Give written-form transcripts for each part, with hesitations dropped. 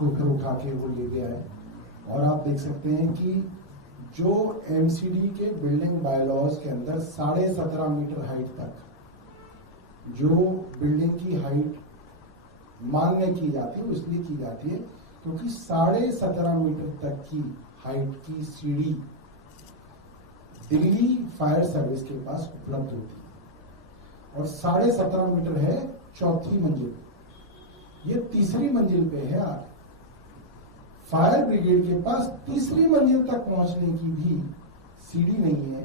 उसको फिर उठा के वो ले गया है। और आप देख सकते हैं कि जो एमसीडी के बिल्डिंग बायलॉज के अंदर 17.5 मीटर हाइट तक जो बिल्डिंग की हाइट मान्य की जाती है वो इसलिए की जाती है क्योंकि 17.5 मीटर तक की हाइट की सीढ़ी दिल्ली फायर सर्विस के पास उपलब्ध होती है और 17.5 मीटर है चौथी मंजिल, ये तीसरी मंजिल पे है। आज फायर ब्रिगेड के पास तीसरी मंजिल तक पहुंचने की भी सीढ़ी नहीं है।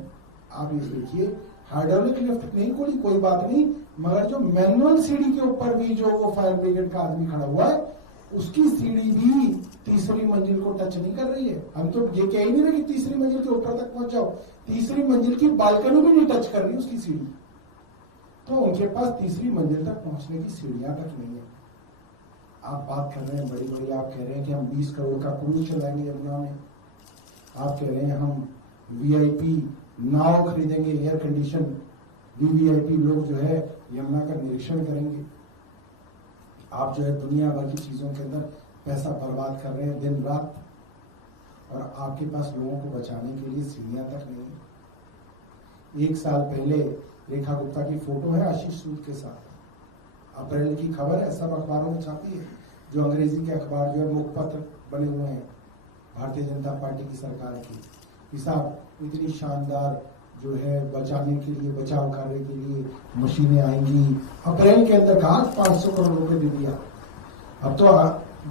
आप ये देखिए, हाइड्रोलिक लिफ्ट नहीं खोली कोई बात नहीं, मगर जो मैनुअल सीढ़ी के ऊपर भी जो वो फायर ब्रिगेड का आदमी खड़ा हुआ है उसकी सीढ़ी भी तीसरी मंजिल को टच नहीं कर रही है। हम तो ये कह ही नहीं रहे कि तीसरी मंजिल के ऊपर तक पहुंच जाओ, तीसरी मंजिल की बालकनी भी नहीं टच कर रही उसकी सीढ़ी। तो उनके पास तीसरी मंजिल तक पहुंचने की सीढ़ियां तक नहीं है। आप बात कर रहे हैं बड़ी बड़ी, आप कह रहे हैं कि हम 20 करोड़ का क्रूज चलाएंगे यमुना में, आप कह रहे हैं हम वीआईपी नाव खरीदेंगे, एयर कंडीशन वीवीआईपी लोग जो है यमुना का निरीक्षण करेंगे। आप जो है दुनिया भर की चीजों के अंदर पैसा बर्बाद कर रहे हैं दिन रात, और आपके पास लोगों को बचाने के लिए सीढ़ियां तक नहीं है। 1 साल पहले रेखा गुप्ता की फोटो है आशीष सूद के साथ, अप्रैल की खबर है, सब अखबारों में छापी है, जो अंग्रेजी के अखबार जो है मुखपत्र बने हुए हैं भारतीय जनता पार्टी की सरकार की, कि साहब इतनी शानदार जो है बचाने के लिए, बचाव कार्य के लिए मशीनें आएंगी। अप्रैल के अंदर कहा 500 करोड़ रुपए दे दिया। अब तो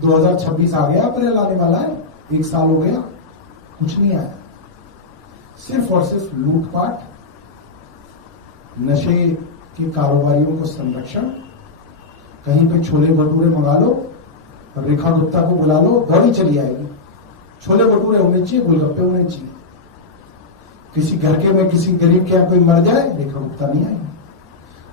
2026 आ गया, अप्रैल आने वाला है, 1 साल हो गया, कुछ नहीं आया। सिर्फ और सिर्फ लूटपाट, नशे के कारोबारियों को संरक्षण, कहीं पे छोले भटूरे मंगा लो और रेखा गुप्ता को बुला लो, दौड़ी चली आएगी। छोले भटूरे होने चाहिए, गोलगप्पे होने चाहिए। किसी घर के में किसी गरीब के यहाँ कोई मर जाए, रेखा गुप्ता नहीं आएगी।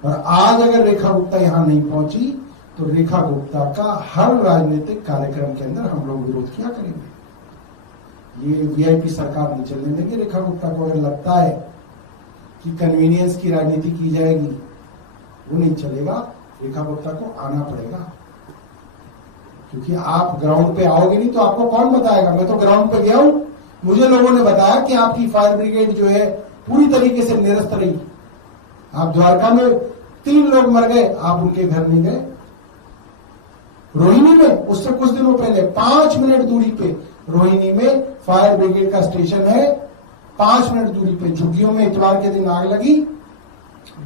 और आज अगर रेखा गुप्ता यहाँ नहीं पहुंची तो रेखा गुप्ता का हर राजनीतिक कार्यक्रम के अंदर हम लोग विरोध किया करेंगे। ये वीआईपी सरकार नहीं चलने देंगे रेखा गुप्ता को। अगर लगता है कि कन्वीनियंस की राजनीति की जाएगी, वो नहीं चलेगा, रेखा गुप्ता को आना पड़ेगा। क्योंकि आप ग्राउंड पे आओगे नहीं तो आपको कौन बताएगा। मैं तो ग्राउंड पे गया हूं, मुझे लोगों ने बताया कि आपकी फायर ब्रिगेड जो है पूरी तरीके से निरस्त रही। आप द्वारका में 3 लोग मर गए, आप उनके घर नहीं गए। रोहिणी में उससे कुछ दिनों पहले 5 मिनट दूरी पे रोहिणी में फायर ब्रिगेड का स्टेशन है, 5 मिनट दूरी पे झुग्गियों में इतवार के दिन आग लगी।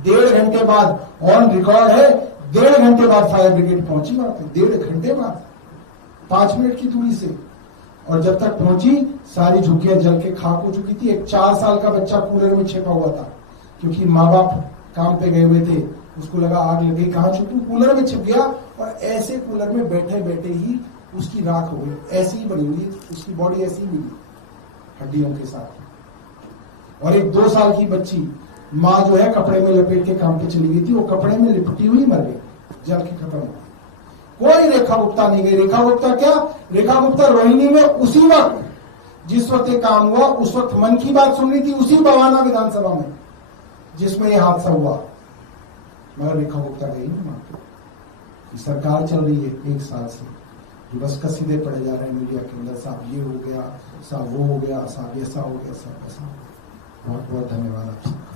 1.5 घंटे बाद, ऑन रिकॉर्ड है, 1.5 घंटे बाद फायर ब्रिगेड पहुंची वहां पे, 1.5 घंटे बाद, 5 मिनट की दूरी से। और जब तक पहुंची सारी झुग्गियां जल के खाक हो चुकी थी। एक 4 साल का बच्चा कूलर में छिपा हुआ था, क्योंकि माँ बाप काम पे गए हुए थे, उसको लगा आग लग गई, कहां छुपू, कूलर में छिप गया। और ऐसे कूलर में बैठे बैठे ही उसकी राख हो गई, ऐसी ही बनी हुई, उसकी बॉडी ऐसी ही मिली हड्डियों के साथ। और एक 2 साल की बच्ची, माँ जो है कपड़े में लपेट के काम पे चली गई थी, वो कपड़े में लिपटी हुई मर गई, जल के खत्म हो गई। कोई रेखा गुप्ता नहीं गई। रेखा गुप्ता क्या, रेखा गुप्ता रोहिणी में उसी वक्त, जिस वक्त ये काम हुआ उस वक्त मन की बात सुन रही थी, उसी बवाना विधानसभा में जिसमें ये हादसा हुआ। मगर रेखा गुप्ता गई नहीं वहां पे। सरकार चल रही है 1 साल से, जो बस कसीदे पड़े जा रहे हैं मीडिया के अंदर, साहब ये हो गया, साहब वो हो गया, साहब ऐसा हो गया, साहब ऐसा हो गया। बहुत बहुत धन्यवाद आपसे।